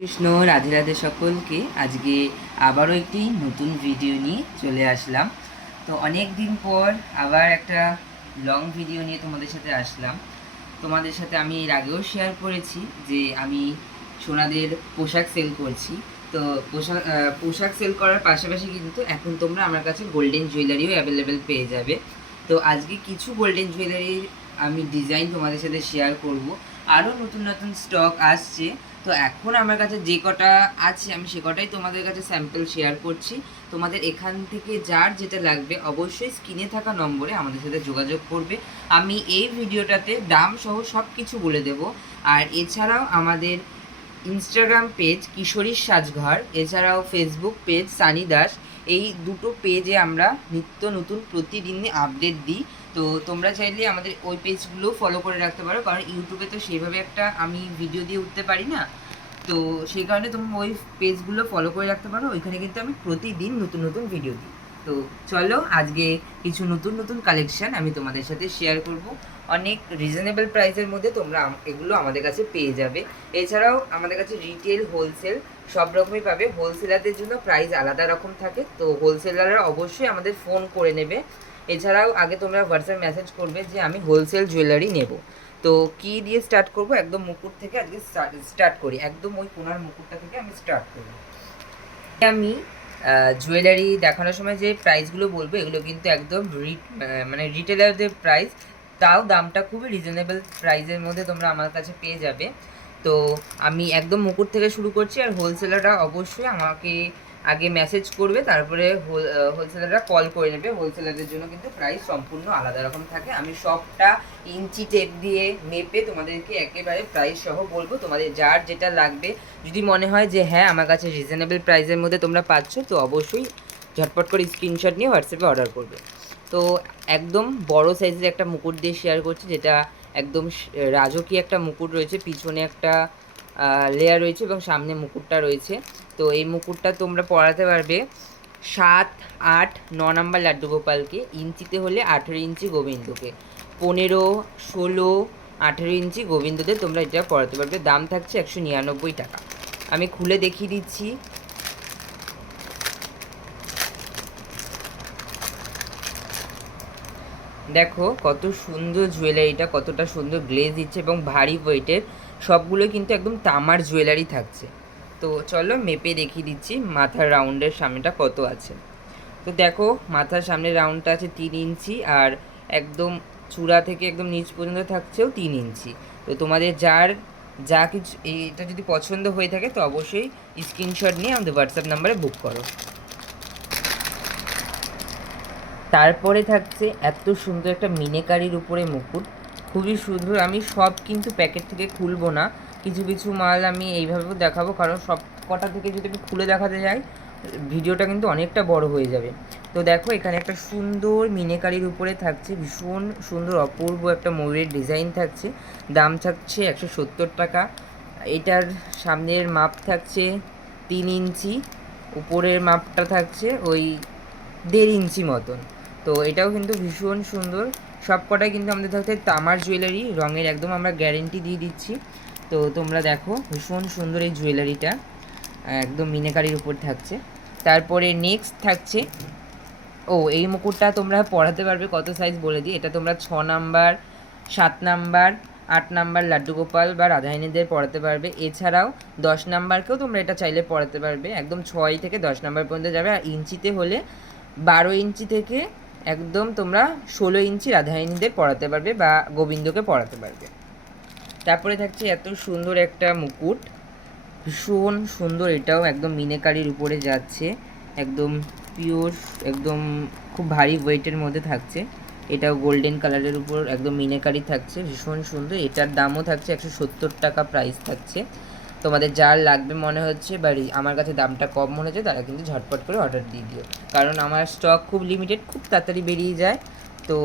কৃষ্ণ রাধে রাধে সকলকে। আজকে আবারও একটি নতুন ভিডিও নিয়ে চলে আসলাম। তো অনেক দিন পর আবার একটা লং ভিডিও নিয়ে তোমাদের সাথে আসলাম। তোমাদের সাথে আমি এর আগেও শেয়ার করেছি যে আমি সোনাদের পোশাক সেল করছি। তো পোশাক সেল করার পাশাপাশি কিন্তু এখন তোমরা আমার কাছে গোল্ডেন জুয়েলারিও অ্যাভেলেবেল পেয়ে যাবে। তো আজকে কিছু গোল্ডেন জুয়েলারির আমি ডিজাইন তোমাদের সাথে শেয়ার করব। আরও নতুন নতুন স্টক আসছে। তো এখন আমার কাছে যে কটা আছে আমি সে কটাই তোমাদের কাছে স্যাম্পল শেয়ার করছি। তোমাদের এখান থেকে যার যেটা লাগবে অবশ্যই স্ক্রিনে থাকা নম্বরে আমাদের সাথে যোগাযোগ করবে। আমি এই ভিডিওটাতে দাম সহ সব কিছু বলে দেব। আর এছাড়াও আমাদের ইনস্টাগ্রাম পেজ কিশোরীর সাজঘর, এছাড়াও ফেসবুক পেজ সানি দাস, এই দুটো পেজে আমরা নিত্য নতুন প্রতিদিনই আপডেট দিই। তো তোমরা চাইলে আমাদের ওই পেজগুলো ফলো করে রাখতে পারো, কারণ ইউটিউবে তো সেইভাবে একটা আমি ভিডিও দিয়ে উঠতে পারি না। তো সেই কারণে তুমি ওই পেজগুলো ফলো করে রাখতে পারো, ওইখানে কিন্তু আমি প্রতিদিন নতুন নতুন ভিডিও দিই। তো চলো আজকে কিছু নতুন নতুন কালেকশান আমি তোমাদের সাথে শেয়ার করব। অনেক রিজনেবল প্রাইসের মধ্যে তোমরা এগুলো আমাদের কাছে পেয়ে যাবে। এছাড়াও আমাদের কাছে রিটেল হোলসেল সব রকমই পাবে। হোলসেলারদের জন্য প্রাইস আলাদা রকম থাকে, তো হোলসেলাররা অবশ্যই আমাদের ফোন করে নেবে। এছাড়াও আগে তোমরা হোয়াটসঅ্যাপ মেসেজ করবে যে আমি হোলসেল জুয়েলারি নেব। তো কি দিয়ে স্টার্ট করব, একদম মুকুট থেকে আজকে স্টার্ট করি। একদম ওই কোনার মুকুটটা থেকে আমি স্টার্ট করব। আমি জুয়েলারি দেখানোর সময় যে প্রাইসগুলো বলবো এগুলো কিন্তু একদম মানে রিটেলারদের প্রাইস, তাও দামটা খুবই রিজনেবল প্রাইসের মধ্যে তোমরা আমার কাছে পেয়ে যাবে। তো আমি একদম মুকুট থেকে শুরু করছি। আর হোলসেলাররা অবশ্যই আমাকে আগে মেসেজ করবে, তারপরে হোলসেলাররা কল করে নেবে। হোলসেলারদের জন্য কিন্তু প্রাইস সম্পূর্ণ আলাদা রকম থাকে। আমি সবটা ইঞ্চি টেপ দিয়ে মেপে তোমাদেরকে একেবারে প্রাইস সহ বলবো। তোমাদের যার যেটা লাগবে, যদি মনে হয় যে হ্যাঁ আমার কাছে রিজনেবল প্রাইসের মধ্যে তোমরা পাচ্ছ, তো অবশ্যই ঝটপট করে স্ক্রিনশট নিয়ে হোয়াটসঅ্যাপে অর্ডার করবে। তো একদম বড় সাইজের একটা মুকুট দিয়ে শেয়ার করছি, যেটা একদম রাজকীয় একটা মুকুট রয়েছে, পিছনে একটা লেয়ার রয়েছে এবং সামনে মুকুটটা রয়েছে। তো এই মুকুটটা তোমরা পরাতে পারবে 7, 8, 9 নাম্বার লাড্ডু গোপালকে, ইঞ্চিতে হলে 18 ইঞ্চি গোবিন্দকে, 15, 16, 18 ইঞ্চি গোবিন্দদের তোমরা এটা পরাতে পারবে। দাম থাকছে 199 টাকা। আমি খুলে দেখিয়ে দিচ্ছি। দেখো কত সুন্দর জুয়েলারিটা, কতটা সুন্দর গ্লেজ দিচ্ছে এবং ভারী ওয়েটের। সবগুলো কিন্তু একদম তামার জুয়েলারি থাকছে। তো চলো মেপে দেখিয়ে দিচ্ছি মাথার রাউন্ডের সামনেটা কত আছে। তো দেখো মাথার সামনে রাউন্ডটা আছে 3 ইঞ্চি, আর একদম চূড়া থেকে একদম নিচ পর্যন্ত থাকছেও 3 ইঞ্চি। তো তোমাদের যার যা কিছু এটা যদি পছন্দ হয়ে থাকে তো অবশ্যই স্ক্রিনশট নিয়ে আমাদের হোয়াটসঅ্যাপ নাম্বারে বুক করো। তারপরে থাকছে এত সুন্দর একটা মিনেকারির উপরে মুকুট, খুবই সুন্দর। আমি সব কিন্তু প্যাকেট থেকে খুলবো না, কিছু কিছু মাল আমি এইভাবেও দেখাবো, কারণ সব কটা থেকে যদি আমি খুলে দেখাতে যাই ভিডিওটা কিন্তু অনেকটা বড় হয়ে যাবে। তো দেখো এখানে একটা সুন্দর মিনেকারির উপরে থাকছে, ভীষণ সুন্দর অপূর্ব একটা ময়ূরের ডিজাইন থাকছে। দাম থাকছে 170 টাকা। এটার সামনের মাপ থাকছে 3 ইঞ্চি, উপরের মাপটা থাকছে ওই 1.5 ইঞ্চি মতন। তো এটাও কিন্তু ভীষণ সুন্দর। সব কটাই কিন্তু আমাদের থাকছে তামার জুয়েলারি, রঙের একদম আমরা গ্যারেন্টি দিয়ে দিচ্ছি। তো তোমরা দেখো ভীষণ সুন্দর এই জুয়েলারিটা, একদম মিনাকারির উপর থাকছে। তারপরে নেক্সট থাকছে, এই মুকুটটা তোমরা পরাতে পারবে কত সাইজ বলে দিই। এটা তোমরা 6 number, 7 number, 8 number Laddu Gopal বা রাধারানীদের পরাতে পারবে। এছাড়াও 10 নাম্বারকেও তোমরা এটা চাইলে পরাতে পারবে, একদম 6 থেকে 10 নাম্বার পর্যন্ত যাবে। আর ইঞ্চিতে হলে 12 ইঞ্চি থেকে একদম তোমরা 16 ইঞ্চি রাধারানীদের পরাতে পারবে বা গোবিন্দকে পরাতে পারবে। তারপরে থাকছে এত সুন্দর একটা মুকুট, ভীষণ সুন্দর। এটাও একদম মিনেকারির উপরে যাচ্ছে, একদম পিওর, একদম খুব ভারী ওয়েটের মধ্যে থাকছে। এটাও গোল্ডেন কালারের উপর একদম মিনেকারি থাকছে, ভীষণ সুন্দর। এটার দামও থাকছে 170 টাকা প্রাইস থাকছে। তোমাদের যার লাগবে মনে হচ্ছে বা আমার কাছে দামটা কম মনে হচ্ছে তারা কিন্তু ঝটপট করে অর্ডার দিয়ে দিও, কারণ আমার স্টক খুব লিমিটেড, খুব তাড়াতাড়ি বেরিয়ে যায়। তো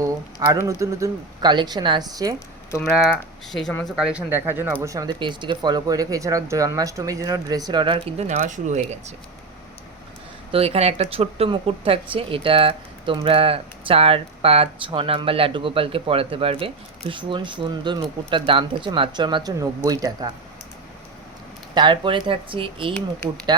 আরও নতুন নতুন কালেকশান আসছে, তোমরা সেই সমস্ত কালেকশন দেখার জন্য অবশ্যই আমাদের পেজটিকে ফলো করে রেখো। এছাড়াও জন্মাষ্টমীর জন্য ড্রেসের অর্ডার কিন্তু নেওয়া শুরু হয়ে গেছে। তো এখানে একটা ছোট্ট মুকুট থাকছে, এটা তোমরা 4, 5, 6 নাম্বার লাড্ডু গোপালকে পরাতে পারবে। ভীষণ সুন্দর মুকুটটার দাম থাকছে মাত্র 90 টাকা। তারপরে থাকছে এই মুকুটটা,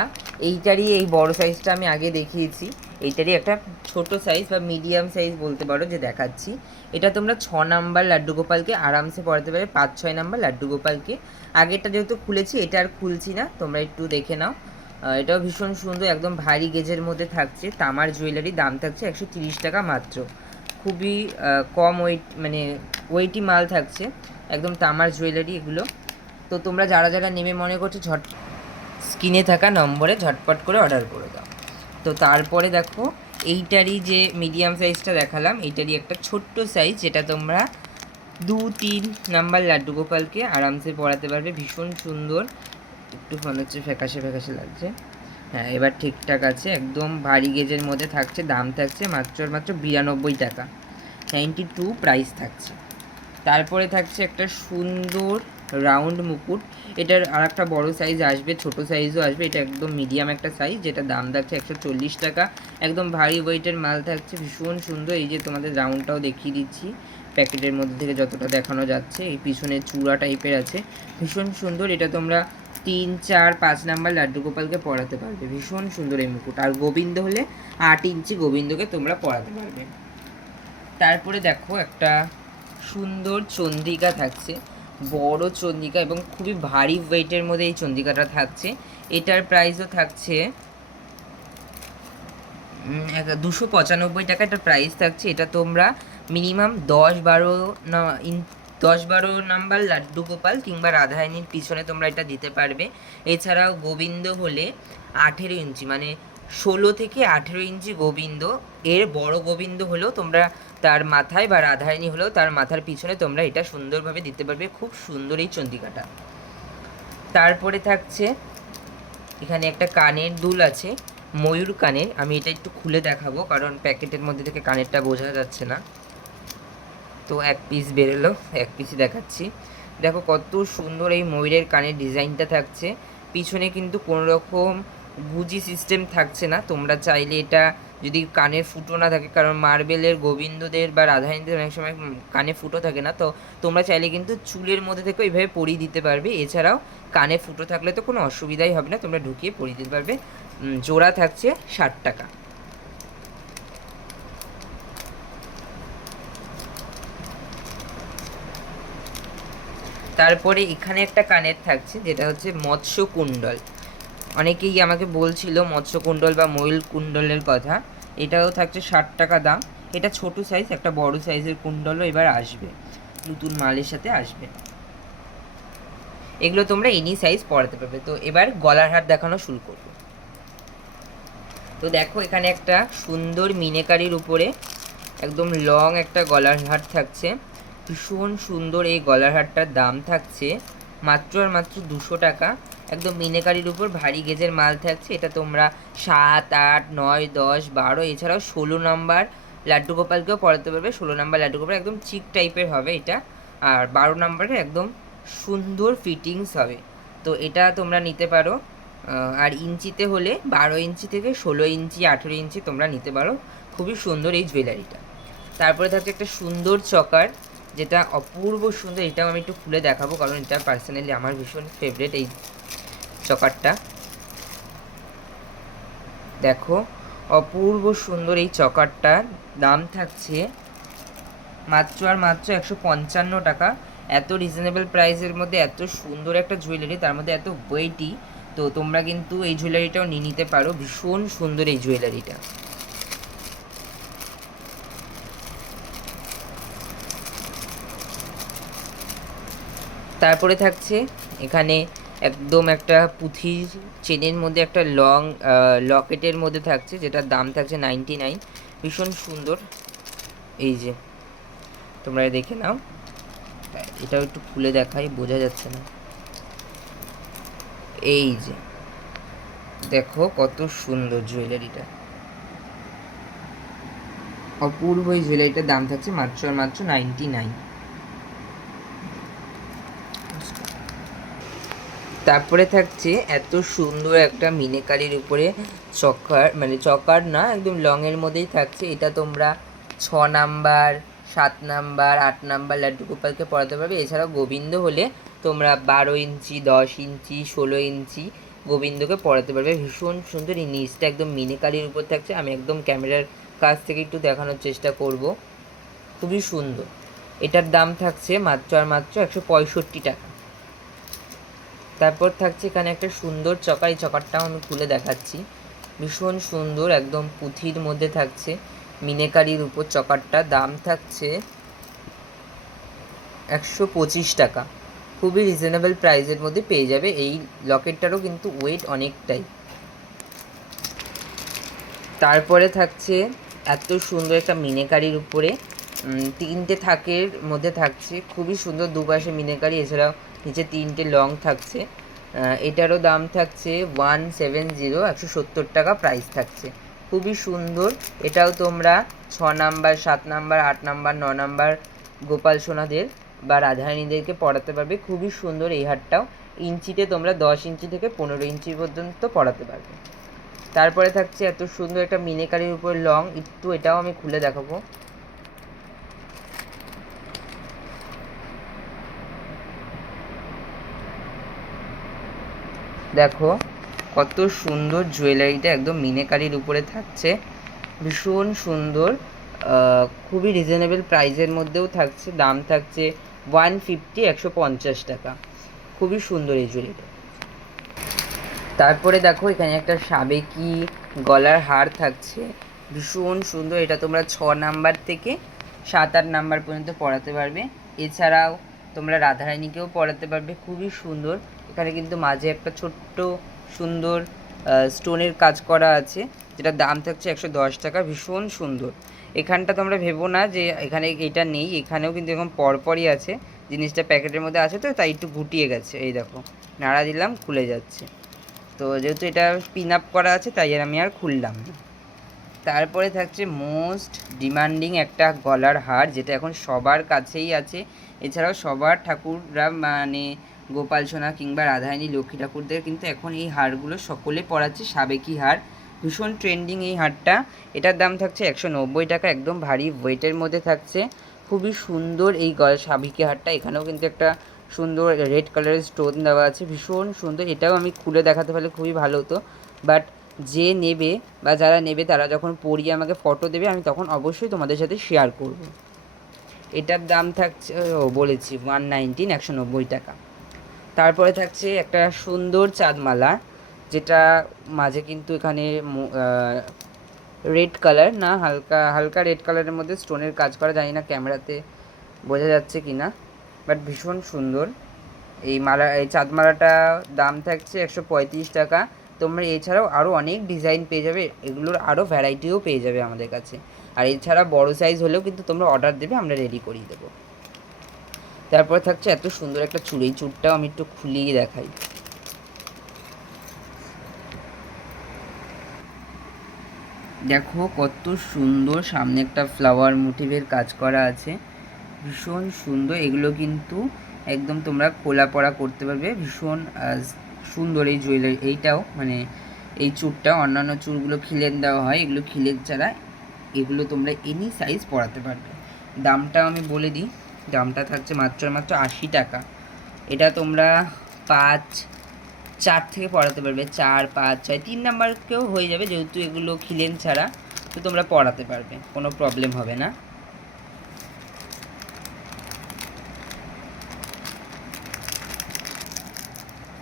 এইটারই এই বড় সাইজটা আমি আগে দেখিয়েছি, এইটারই একটা ছোট সাইজ বা মিডিয়াম সাইজ বলতে পারো যে দেখাচ্ছি। এটা তোমরা 6 নাম্বার লাড্ডু গোপালকে আরামসে পরাতে পারবে, 5-6 নাম্বার লাড্ডু গোপালকে। আগেরটা যেহেতু খুলেছি, এটা আর খুলছি না, তোমরা একটু দেখে নাও। এটাও ভীষণ সুন্দর, একদম ভারী গেজের মধ্যে থাকছে, তামার জুয়েলারি, দাম থাকছে 130 টাকা মাত্র। খুবই কম ওয়েট, মানে ওয়েটি মাল থাকছে, একদম তামার জুয়েলারি এগুলো। তো তোমরা যারা যারা নেবে মনে করছো, স্ক্রিনে থাকা নম্বরে ঝটপট করে অর্ডার করে দাও। তো তারপরে দেখো এইটারই যে মিডিয়াম সাইজটা দেখালাম, এইটারই একটা ছোট্ট সাইজ, যেটা তোমরা 2-3 নাম্বার লাড্ডু গোপালকে আরামসে পরাতে পারবে, ভীষণ সুন্দর। একটু মনে হচ্ছে ফ্যাকাশে ফ্যাকাশে লাগছে, হ্যাঁ এবার ঠিকঠাক আছে। একদম ভারী গেজের মধ্যে থাকছে, দাম থাকছে মাত্র 92 টাকা, 92 প্রাইস থাকছে। তারপরে থাকছে একটা সুন্দর রাউন্ড মুকুট, এটার আর একটা বড়ো সাইজ আসবে, ছোট সাইজও আসবে, এটা একদম মিডিয়াম একটা সাইজ, যেটা দাম থাকছে 140 টাকা। একদম ভারী ওয়েটের মাল থাকছে, ভীষণ সুন্দর। এই যে তোমাদের রাউন্ডটাও দেখিয়ে দিচ্ছি, প্যাকেটের মধ্যে থেকে যতটা দেখানো যাচ্ছে, এই পিছনে চূড়া টাইপের আছে, ভীষণ সুন্দর। এটা তোমরা 3-4-5 নাম্বার লাড্ডু গোপালকে পরাতে পারবে, ভীষণ সুন্দর এই মুকুট। আর গোবিন্দ হলে 8 ইঞ্চি গোবিন্দকে তোমরা পরাতে পারবে। তারপরে দেখো একটা সুন্দর চন্দ্রিকা থাকছে, বড় চন্দ্রিকা, এবং খুবই ভারী ওয়েটের মধ্যে এই চন্দ্রিকাটা থাকছে। এটার প্রাইসও থাকছে 295 টাকা, এটার প্রাইস থাকছে। এটা তোমরা মিনিমাম 10-12 নাম্বার লাড্ডু গোপাল কিংবা রাধারানীর পিছনে তোমরা এটা দিতে পারবে। এছাড়াও গোবিন্দ হলে 18 ইঞ্চি, মানে 16 থেকে 18 ইঞ্চি গোবিন্দ, এর বড় গোবিন্দ হলেও তোমরা তার মাথায়, বা রাধারানী হলেও তার মাথার পিছনে তোমরা এটা সুন্দরভাবে দিতে পারবে। খুব সুন্দর এই চন্দ্রিকাটা। তারপরে থাকছে এখানে একটা কানের দুল আছে, ময়ূর কানের। আমি এটা একটু খুলে দেখাবো, কারণ প্যাকেটের মধ্যে থেকে কানেরটা বোঝা যাচ্ছে না। তো এক পিস বেরোলো, এক পিসই দেখাচ্ছি। দেখো কত সুন্দর এই ময়ূরের কানের ডিজাইনটা থাকছে। পিছনে কিন্তু কোনো রকম গুজি সিস্টেম থাকছে না, তোমরা চাইলে এটা যদি কানে ফুটো না থাকে, কারণ মার্বেলের গোবিন্দদের বা রাধারানীদের অনেক সময় কানে ফুটো থাকে না, তো তোমরা চাইলে কিন্তু চুলের মধ্যে থেকেও এইভাবে পরিয়ে দিতে পারবে। এছাড়াও কানে ফুটো থাকলে তো কোনো অসুবিধাই হবে না, তোমরা ঢুকিয়ে পরিয়ে দিতে পারবে। জোড়া থাকছে 60 টাকা। তারপরে এখানে একটা কানের থাকছে, যেটা হচ্ছে মৎস্য কুণ্ডল। অনেকেই আমাকে বলছিল মৎস্য কুণ্ডল বা ময়ূর কুণ্ডলের কথা। এটাও থাকছে 60 টাকা দাম। এটা ছোট সাইজ, একটা বড় সাইজের কুণ্ডলও এবার আসবে, নতুন মালের সাথে আসবে। এগুলো তোমরা এনি সাইজ পরাতে পারবে। তো এবার গলার হার দেখানো শুরু করবো। তো দেখো এখানে একটা সুন্দর মিনেকারির উপরে একদম লং একটা গলার হার থাকছে, ভীষণ সুন্দর। এই গলার হারটার দাম থাকছে মাত্র আর মাত্র 200 টাকা। একদম মিনেকারির উপর ভারী গেজের মাল থাকছে। এটা তোমরা 7, 8, 9, 10, 12, এছাড়াও 16 নাম্বার লাড্ডু গোপালকেও পরাতে পারবে। 16 নাম্বার লাড্ডু গোপাল একদম চিক টাইপের হবে এটা, আর 12 নাম্বারে একদম সুন্দর ফিটিংস হবে। তো এটা তোমরা নিতে পারো। আর ইঞ্চিতে হলে 12 ইঞ্চি থেকে 16 ইঞ্চি, 18 ইঞ্চি তোমরা নিতে পারো। খুবই সুন্দর এই জুয়েলারিটা। তারপরে থাকছে একটা সুন্দর চকার, যেটা অপূর্ব সুন্দর। এটাও আমি একটু খুলে দেখাবো, কারণ এটা পার্সোনালি আমার ভীষণ ফেভারিট এই চকারটা। দেখো অপূর্ব সুন্দর এই চকারটা, দাম থাকছে মাত্র আর মাত্র 155 টাকা। এত রিজনেবল প্রাইসের মধ্যে এত সুন্দর একটা জুয়েলারি, তার মধ্যে এত ওয়েটি। তো তোমরা কিন্তু এই জুয়েলারিটাও নিয়ে নিতে পারো, ভীষণ সুন্দর এই জুয়েলারিটা। তারপরে থাকছে এখানে একদম একটা পুঁথির চেনের মধ্যে একটা লং লকেটের মধ্যে থাকছে, যেটার দাম থাকছে 99। ভীষণ সুন্দর। এই যে তোমরা দেখে নাও, এটাও একটু খুলে দেখাই, বোঝা যাচ্ছে না। এই যে দেখো কত সুন্দর জুয়েলারিটা, অপূর্ব এই জুয়েলারিটার দাম থাকছে মাত্র আর মাত্র 99। তারপরে থাকছে এত সুন্দর একটা মিনেকারির উপরে চকার, মানে চকার না, একদম লংয়ের মধ্যেই থাকছে। এটা তোমরা 6 নাম্বার, 7 নাম্বার, 8 নাম্বার লাড্ডু গোপালকে পরাতে পারবে। এছাড়াও গোবিন্দ হলে তোমরা 12 ইঞ্চি, 10 ইঞ্চি, 16 ইঞ্চি গোবিন্দকে পরাতে পারবে। ভীষণ সুন্দর। এই নিচটা একদম মিনিকারির উপর থাকছে। আমি একদম ক্যামেরার কাছ থেকে একটু দেখানোর চেষ্টা করব। খুবই সুন্দর। এটার দাম থাকছে মাত্র আর মাত্র 165 টাকা। তারপর থাকছে এখানে একটা সুন্দর চকার। এই চকারটাও আমি খুলে দেখাচ্ছি। ভীষণ সুন্দর, একদম পুঁথির মধ্যে থাকছে, মিনেকারির উপর চকারটা। দাম থাকছে 125 টাকা। খুবই রিজনেবল প্রাইসের মধ্যে পেয়ে যাবে। এই লকেটটারও কিন্তু ওয়েট অনেকটাই। তারপরে থাকছে এত সুন্দর একটা মিনেকারির উপরে 3টে থাকের মধ্যে থাকছে। খুবই সুন্দর, দুপাশে মিনেকারি, এছাড়াও নিচে 3টে লং থাকছে। এটারও দাম থাকছে 170, 170 টাকা প্রাইস থাকছে। খুবই সুন্দর। এটাও তোমরা 6 number, 7 number, 8 number, 9 number Gopal সোনাদের বা রাধারানীদেরকে পড়াতে পারবে। খুবই সুন্দর এই হারটাও। ইঞ্চিতে তোমরা 10 ইঞ্চি থেকে 15 ইঞ্চি পর্যন্ত পড়াতে পারবে। তারপরে থাকছে এত সুন্দর একটা মিনেকারির উপর লং। একটু এটাও আমি খুলে দেখাবো। দেখো কত সুন্দর জুয়েলারিটা, একদম মিনেকারির উপরে থাকছে। ভীষণ সুন্দর। খুবই রিজনেবল প্রাইসের মধ্যেও থাকছে। দাম থাকছে 150, 150 টাকা। খুবই সুন্দর এই জুয়েলারিটা। তারপরে দেখো এখানে একটা সাবেকি গলার হার থাকছে। ভীষণ সুন্দর। এটা তোমরা 6 নাম্বার থেকে 7-8 নাম্বার পর্যন্ত পড়াতে পারবে। এছাড়াও তোমরা রাধারানীকেও পড়াতে পারবে। খুবই সুন্দর। এখানে কিন্তু মাঝে একটা ছোট্ট সুন্দর স্টোনের কাজ করা আছে, যেটার দাম থাকছে 110 টাকা। ভীষণ সুন্দর। এখানটা তোমরা ভেবো না যে এখানে এটা নেই, এখানেও কিন্তু এরকম পরপরই আছে। জিনিসটা প্যাকেটের মধ্যে আছে তো তাই একটু গুটিয়ে গেছে। এই দেখো, নাড়া দিলাম খুলে যাচ্ছে। তো যেহেতু এটা পিন আপ করা আছে তাই আমি আর খুললাম না। তারপরে থাকছে মোস্ট ডিমান্ডিং একটা গলার হার, যেটা এখন সবার কাছেই আছে। এছাড়াও সবার ঠাকুররা মানে গোপাল সোনা কিংবা রাধারানী, লক্ষ্মী ঠাকুরদের কিন্তু এখন এই হারগুলো সকলে পরাচ্ছে, সাবেকি হার। ভীষণ ট্রেন্ডিং এই হারটা। এটার দাম থাকছে 190 টাকা। একদম ভারী ওয়েটের মধ্যে থাকছে। খুবই সুন্দর এই সাবেকি হারটা। এখানেও কিন্তু একটা সুন্দর রেড কালারের স্টোন দেওয়া আছে। ভীষণ সুন্দর। এটাও আমি খুলে দেখাতে পারলে খুবই ভালো হতো, বাট যে নেবে বা যারা নেবে তারা যখন পরিয়ে আমাকে ফটো দেবে, আমি তখন অবশ্যই তোমাদের সাথে শেয়ার করব। এটার দাম থাকছে বলেছি 119, 190 টাকা। তারপরে থাকছে একটা সুন্দর চাঁদমালা, যেটা মাঝে কিন্তু এখানে রেড কালার না, হালকা হালকা রেড কালারের মধ্যে স্টোনের কাজ করা। জানি না ক্যামেরাতে বোঝা যাচ্ছে কি না, বাট ভীষণ সুন্দর এই মালা। এই চাঁদমালাটা দাম থাকছে 135 টাকা। তোমরা এছাড়াও আরও অনেক ডিজাইন পেয়ে যাবে, এগুলোর আরও ভ্যারাইটিও পেয়ে যাবে আমাদের কাছে। আর এছাড়া বড় সাইজ হলেও কিন্তু তোমরা অর্ডার দেবে, আমরা রেডি করিয়ে দেবো। তারপরে থাকছে এত সুন্দর একটা চুড়ি। এই চুড়টাও আমি একটু খুলিয়ে দেখাই। দেখো কত সুন্দর, সামনে একটা ফ্লাওয়ার মোটিভের কাজ করা আছে। ভীষণ সুন্দর। এগুলো কিন্তু একদম তোমরা খোলা পরা করতে পারবে। ভীষণ সুন্দর এই জুয়েলারি। এইটাও মানে এই চুড়টা, অন্যান্য চুড়গুলো খিলেন দেওয়া হয়, এগুলো খিলেন ছাড়া। এগুলো তোমরা এনি সাইজ পরাতে পারবে। দামটাও আমি বলে দিই। দামটা থাকছে মাত্র মাত্র 80 টাকা। এটা তোমরা 5, 4 থেকে পড়াতে পারবে। 4, 5, 6, 3 নাম্বারকেও হয়ে যাবে, যেহেতু এগুলো খিলেন ছাড়া, তো তোমরা পড়াতে পারবে, কোনো প্রবলেম হবে না।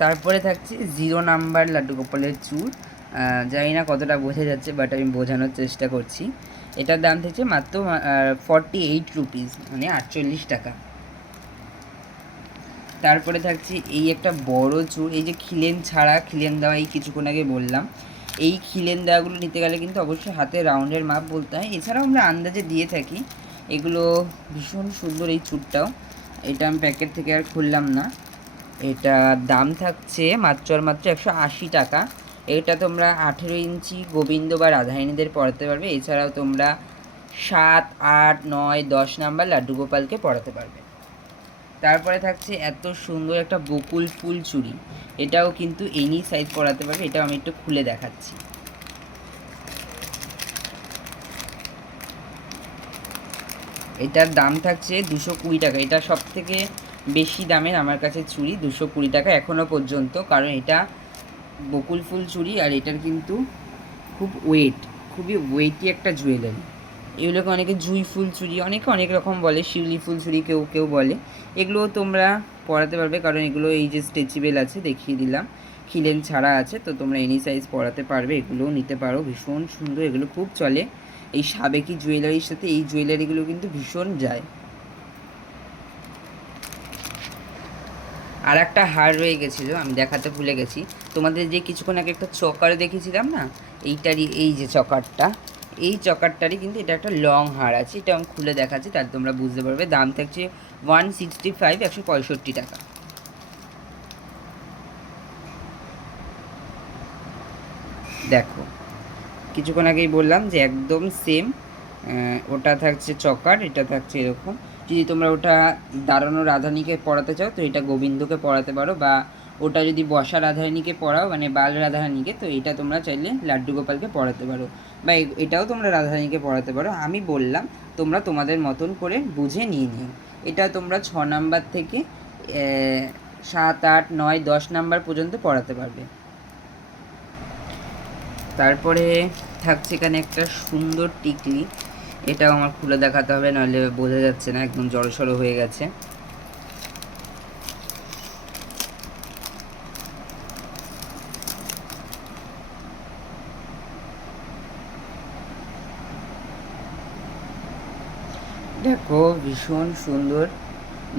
তারপরে থাকছে 0 নাম্বার লাড্ডু গোপালের চূড়। জানি না কতটা বোঝা যাচ্ছে, বাট আমি বোঝানোর চেষ্টা করছি। এটার দাম থাকছে মাত্র 48 রুপিস, মানে 48 টাকা। তারপরে থাকছে এই একটা বড় চূড়। এই যে খিলেন ছাড়া, খিলেন দেওয়া এই কিছুক্ষণ আগে বললাম, এই খিলেন দেওয়াগুলো নিতে গেলে কিন্তু অবশ্যই হাতে রাউন্ডের মাপ বলতে হয়। এছাড়াও আমরা আন্দাজে দিয়ে থাকি। এগুলো ভীষণ সুন্দর এই চূড়টাও। এটা আমি প্যাকেট থেকে আর খুললাম না। এটা দাম থাকছে মাত্র আর মাত্র 180 টাকা। এটা তোমরা 18 ইঞ্চি গোবিন্দ বা রাধারানীদের পড়াতে পারবে। এছাড়াও তোমরা 7, 8, 9, 10 নাম্বার লাড্ডু গোপালকে পড়াতে পারবে। তারপরে থাকছে এত সুন্দর একটা বকুল ফুল চুড়ি। এটাও কিন্তু এনি সাইজ পরাতে পারবে। এটাও আমি একটু খুলে দেখাচ্ছি। এটার দাম থাকছে 220 টাকা। এটা সব থেকে বেশি দামের আমার কাছে চুড়ি 220 টাকা এখনও পর্যন্ত, কারণ এটা বকুল ফুল চুড়ি আর এটার কিন্তু খুব ওয়েট, খুবই ওয়েটি একটা জুয়েলারি। এগুলোকে অনেকে জুঁই ফুল চুড়ি, অনেকে অনেক রকম বলে, শিউলি ফুল চুড়ি কেউ কেউ বলে। এগুলোও তোমরা পরাতে পারবে, কারণ এগুলো এই যে স্ট্রেচেবল আছে, দেখিয়ে দিলাম, খিলেন ছাড়া আছে, তো তোমরা এনি সাইজ পরাতে পারবে, এগুলোও নিতে পারো। ভীষণ সুন্দর, এগুলো খুব চলে এই সাবেকি জুয়েলারির সাথে, এই জুয়েলারিগুলো কিন্তু ভীষণ যায়। আর একটা হার রয়ে গেছিলো, আমি দেখাতে ভুলে গেছি তোমাদের, যে কিছুক্ষণ আগে একটা চকার দেখেছিলাম না, এইটারই, এই যে চকারটা, এই চকারটারই কিন্তু এটা একটা লং হার আছে, এটা আমি খুলে দেখাচ্ছি, তাহলে তোমরা বুঝতে পারবে। দাম থাকছে 165, 165 টাকা। দেখো কিছুক্ষণ আগেই বললাম যে একদম সেম, ওটা থাকছে চকার, এটা থাকছে এরকম। যদি তোমরা ওটা দাঁড়ানো রাধারানীকে পড়াতে চাও তো এটা গোবিন্দকে পড়াতে পারো, বা ওটা যদি বসা রাধারানীকে পড়াও মানে বাল রাধারানীকে, তো এটা তোমরা চাইলে লাড্ডু গোপালকে পড়াতে পারো, বা এটাও তোমরা রাধারানীকে পড়াতে পারো। আমি বললাম তোমরা তোমাদের মতন করে বুঝে নিয়ে নিও। এটা তোমরা 6 নাম্বার থেকে 7, 8, 9, 10 নাম্বার পর্যন্ত পড়াতে পারবে। তারপরে থাকছে এখানে একটা সুন্দর টিকলি, এটাও আমার খুলে দেখাতে হবে, নাহলে বোঝা যাচ্ছে না, একদম জড়সড়ো হয়ে গেছে। দেখো ভীষণ সুন্দর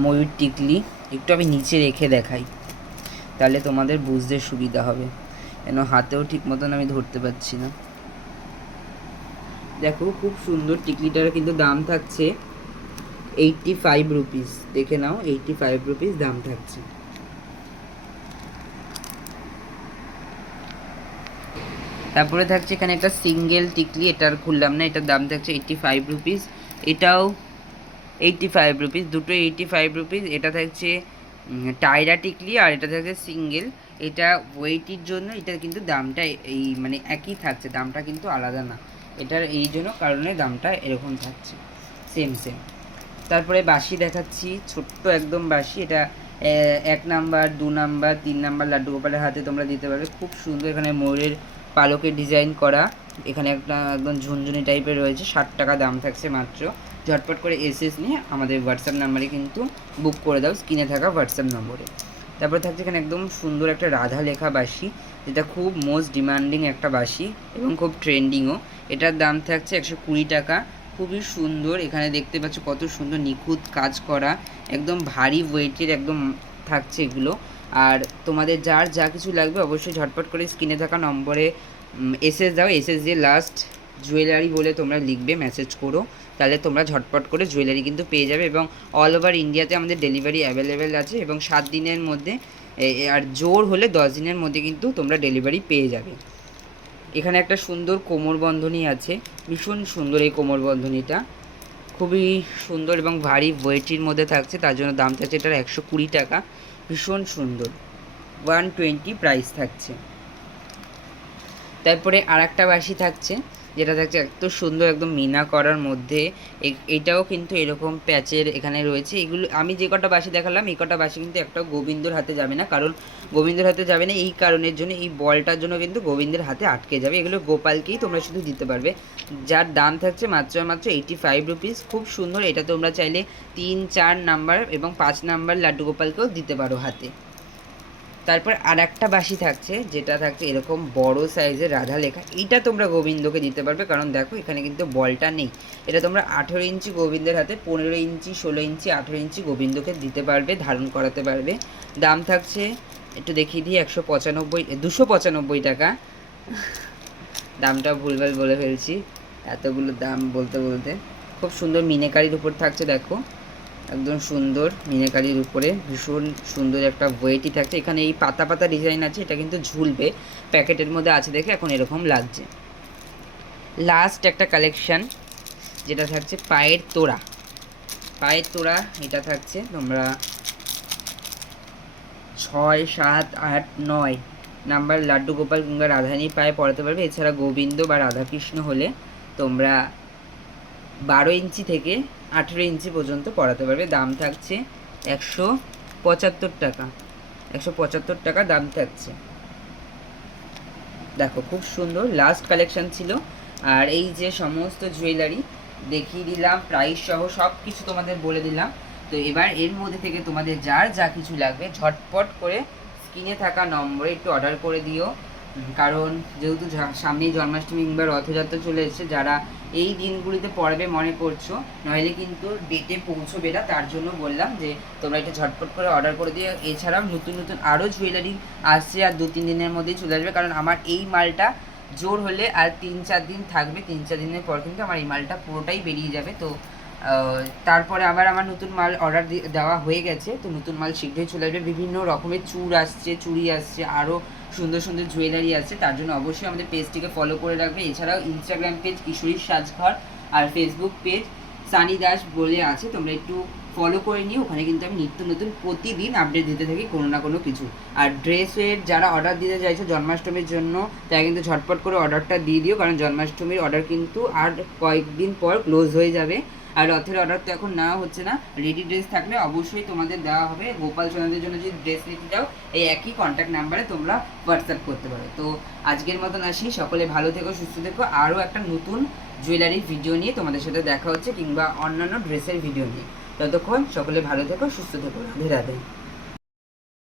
ময়ূর টিকলি, একটু আমি নিচে রেখে দেখাই, তাহলে তোমাদের বুঝতে সুবিধা হবে, কেন হাতেও ঠিক মতন আমি ধরতে পারছি না। দেখো খুব সুন্দর টিকলিটার কিন্তু দাম থাকছে 85 রুপিস, দেখে নাও 85 রুপিস দাম থাকছে। তারপরে থাকছে এখানে একটা সিঙ্গেল টিকলি, এটার খুললাম না, এটার দাম থাকছে 85 রুপিস, এটাও 85 রুপিস, দুটো 85 রুপিস। এটা থাকছে টায়রা টিকলি আর এটা থাকছে সিঙ্গেল। এটা ওয়েটির জন্য এটা কিন্তু দামটা এই মানে একই থাকছে, দামটা কিন্তু আলাদা না, এটার এই জন্য কারণে দামটা এরকম থাকছে সেম সেম। তারপরে বাঁশি দেখাচ্ছি, ছোট্ট একদম বাঁশি, এটা 1 নাম্বার, 2 নাম্বার, 3 নাম্বার লাড্ডু গোপালের হাতে তোমরা দিতে পারবে। খুব সুন্দর, এখানে ময়ূরের পালকের ডিজাইন করা, এখানে একটা একদম ঝুনঝুনি টাইপের রয়েছে, 60 টাকা দাম থাকছে মাত্র। ঝটপট করে এসএস নিয়ে আমাদের হোয়াটসঅ্যাপ নাম্বারে কিন্তু বুক করে দাও, স্ক্রিনে থাকা হোয়াটসঅ্যাপ নম্বরে। তারপরে থাকছে এখানে একদম সুন্দর একটা রাধা লেখা বাঁশি, যেটা খুব মোস্ট ডিমান্ডিং একটা বাঁশি এবং খুব ট্রেন্ডিংও। এটার দাম থাকছে 120 টাকা। খুবই সুন্দর, এখানে দেখতে পাচ্ছ কত সুন্দর নিখুঁত কাজ করা, একদম ভারী ওয়েটের একদম থাকছে এগুলো। আর তোমাদের যার যা কিছু লাগবে অবশ্যই ঝটপট করে স্ক্রিনে থাকা নম্বরে এসএস দাও, এসএস দিয়ে লাস্ট জুয়েলারি বলে তোমরা লিখবে, মেসেজ করো, তাহলে তোমরা ঝটপট করে জুয়েলারি কিন্তু পেয়ে যাবে। এবং অল ওভার ইন্ডিয়াতে আমাদের ডেলিভারি অ্যাভেলেবেল আছে, এবং 7 দিনের মধ্যে আর জোর হলে 10 দিনের মধ্যে কিন্তু তোমরা ডেলিভারি পেয়ে যাবে। এখানে একটা সুন্দর কোমর বন্ধনী আছে, ভীষণ সুন্দর এই কোমর বন্ধনীটা, খুবই সুন্দর এবং ভারী ওয়েটির মধ্যে থাকছে, তার জন্য দাম থাকছে এটার 120 টাকা। ভীষণ সুন্দর, 120 প্রাইস থাকছে। তারপরে আর একটা বাঁশি থাকছে, যেটা থাকছে এত সুন্দর একদম মিনা করার মধ্যে, এটাও কিন্তু এরকম প্যাচের এখানে রয়েছে। এগুলো আমি যে কটা বাঁশি দেখালাম, এই কটা বাঁশি কিন্তু একটাও গোবিন্দর হাতে যাবে না, কারণ গোবিন্দর হাতে যাবে না এই কারণের জন্য, এই বলটার জন্য কিন্তু গোবিন্দের হাতে আটকে যাবে, এগুলো গোপালকেই তোমরা শুধু দিতে পারবে, যার দাম থাকছে মাত্র মাত্র 85 রুপিস। খুব সুন্দর, এটা তোমরা চাইলে 3, 4 নাম্বার এবং 5 নাম্বার লাড্ডু গোপালকেও দিতে পারো হাতে। তারপর আর একটা বাঁশি থাকছে, যেটা থাকছে এরকম বড় সাইজের রাধা লেখা, এইটা তোমরা গোবিন্দকে দিতে পারবে, কারণ দেখো এখানে কিন্তু বলটা নেই, এটা তোমরা 18 ইঞ্চি গোবিন্দের হাতে, 15 ইঞ্চি, 16 ইঞ্চি, 18 ইঞ্চি গোবিন্দকে দিতে পারবে, ধারণ করাতে পারবে। দাম থাকছে একটু দেখিয়ে দিই, 295 টাকা। দামটা ভুলভাল বলে ফেলছি, এতগুলো দাম বলতে বলতে। খুব সুন্দর মিনেকারির উপর থাকছে, দেখো একদম সুন্দর মিনাকারির উপরে, ভীষণ সুন্দর একটা ওয়েটই থাকছে। এখানে এই পাতা পাতা ডিজাইন আছে, এটা কিন্তু ঝুলবে, প্যাকেটের মধ্যে আছে দেখে এখন এরকম লাগছে। লাস্ট একটা কালেকশান, যেটা থাকছে পায়ের তোড়া, পায়ের তোড়া, এটা থাকছে তোমরা 6, 7, 8, 9 নাম্বার লাড্ডু গোপাল কিংবা রাধারানীর পায়ে পরাতে পারবে। এছাড়া গোবিন্দ বা রাধাকৃষ্ণ হলে তোমরা 12 ইঞ্চি থেকে 18 ইঞ্চি পর্যন্ত পরাতে পারবে। দাম থাকছে 175 টাকা, 175 টাকা দাম থাকছে। দেখো খুব সুন্দর লাস্ট কালেকশন ছিল। আর এই যে সমস্ত জুয়েলারি দেখিয়ে দিলাম, প্রাইস সহ সব কিছু তোমাদের বলে দিলাম। তো এবার এর মধ্যে থেকে তোমাদের যার যা কিছু লাগবে ঝটপট করে স্ক্রিনে থাকা নম্বরে একটু অর্ডার করে দিও। কারণ যেহেতু সামনেই জন্মাষ্টমী কিংবা রথযাত্রা চলে এসেছে, যারা এই দিনগুলিতে পড়বে মনে করছো, নইলে কিন্তু ডেটে পৌঁছবে না, তার জন্য বললাম যে তোমরা একটু ঝটপট করে অর্ডার করে দিও। এছাড়াও নতুন নতুন আরও জুয়েলারি আসছে, আর 2-3 দিনের মধ্যেই চলে আসবে, কারণ আমার এই মালটা জোর হলে আর 3-4 দিন থাকবে। 3-4 দিনের পর কিন্তু আমার এই মালটা পুরোটাই বেরিয়ে যাবে। তো তারপরে আবার আমার নতুন মাল অর্ডার দেওয়া হয়ে গেছে, তো নতুন মাল শীঘ্রই চলে আসবে। বিভিন্ন রকমের চুড়ি আসছে, আরও সুন্দর সুন্দর জুয়েলারি আছে। তার জন্য অবশ্যই আমাদের পেজটিকে ফলো করে রাখবে। এছাড়াও ইনস্টাগ্রাম পেজ কিশোরীর সাজঘর আর ফেসবুক পেজ সানি দাস বলে আছে, তোমরা একটু ফলো করে নিও। ওখানে কিন্তু আমি নিত্য নতুন প্রতিদিন আপডেট দিতে থাকি কোনো না কোনো কিছু। আর ড্রেসের যারা অর্ডার দিতে চাইছো জন্মাষ্টমীর জন্য, তারা কিন্তু ঝটপট করে অর্ডারটা দিয়ে দিও, কারণ জন্মাষ্টমীর অর্ডার কিন্তু আর কয়েকদিন পর ক্লোজ হয়ে যাবে। আর রথের অর্ডার তো এখন নেওয়া হচ্ছে না, রেডি ড্রেস থাকলে অবশ্যই তোমাদের দেওয়া হবে। গোপাল সোনাদের জন্য যদি ড্রেস নিতে চাও, এই একই কন্ট্যাক্ট নাম্বারে তোমরা হোয়াটসঅ্যাপ করতে পারো। তো আজকের মতন আসি, সকলে ভালো থেকো, সুস্থ থেকো। আরও একটা নতুন জুয়েলারির ভিডিও নিয়ে তোমাদের সাথে দেখা হচ্ছে, কিংবা অন্যান্য ড্রেসের ভিডিও নিয়ে। ততক্ষণ সকলে ভালো থেকো, সুস্থ থেকো। রাধে রাধে।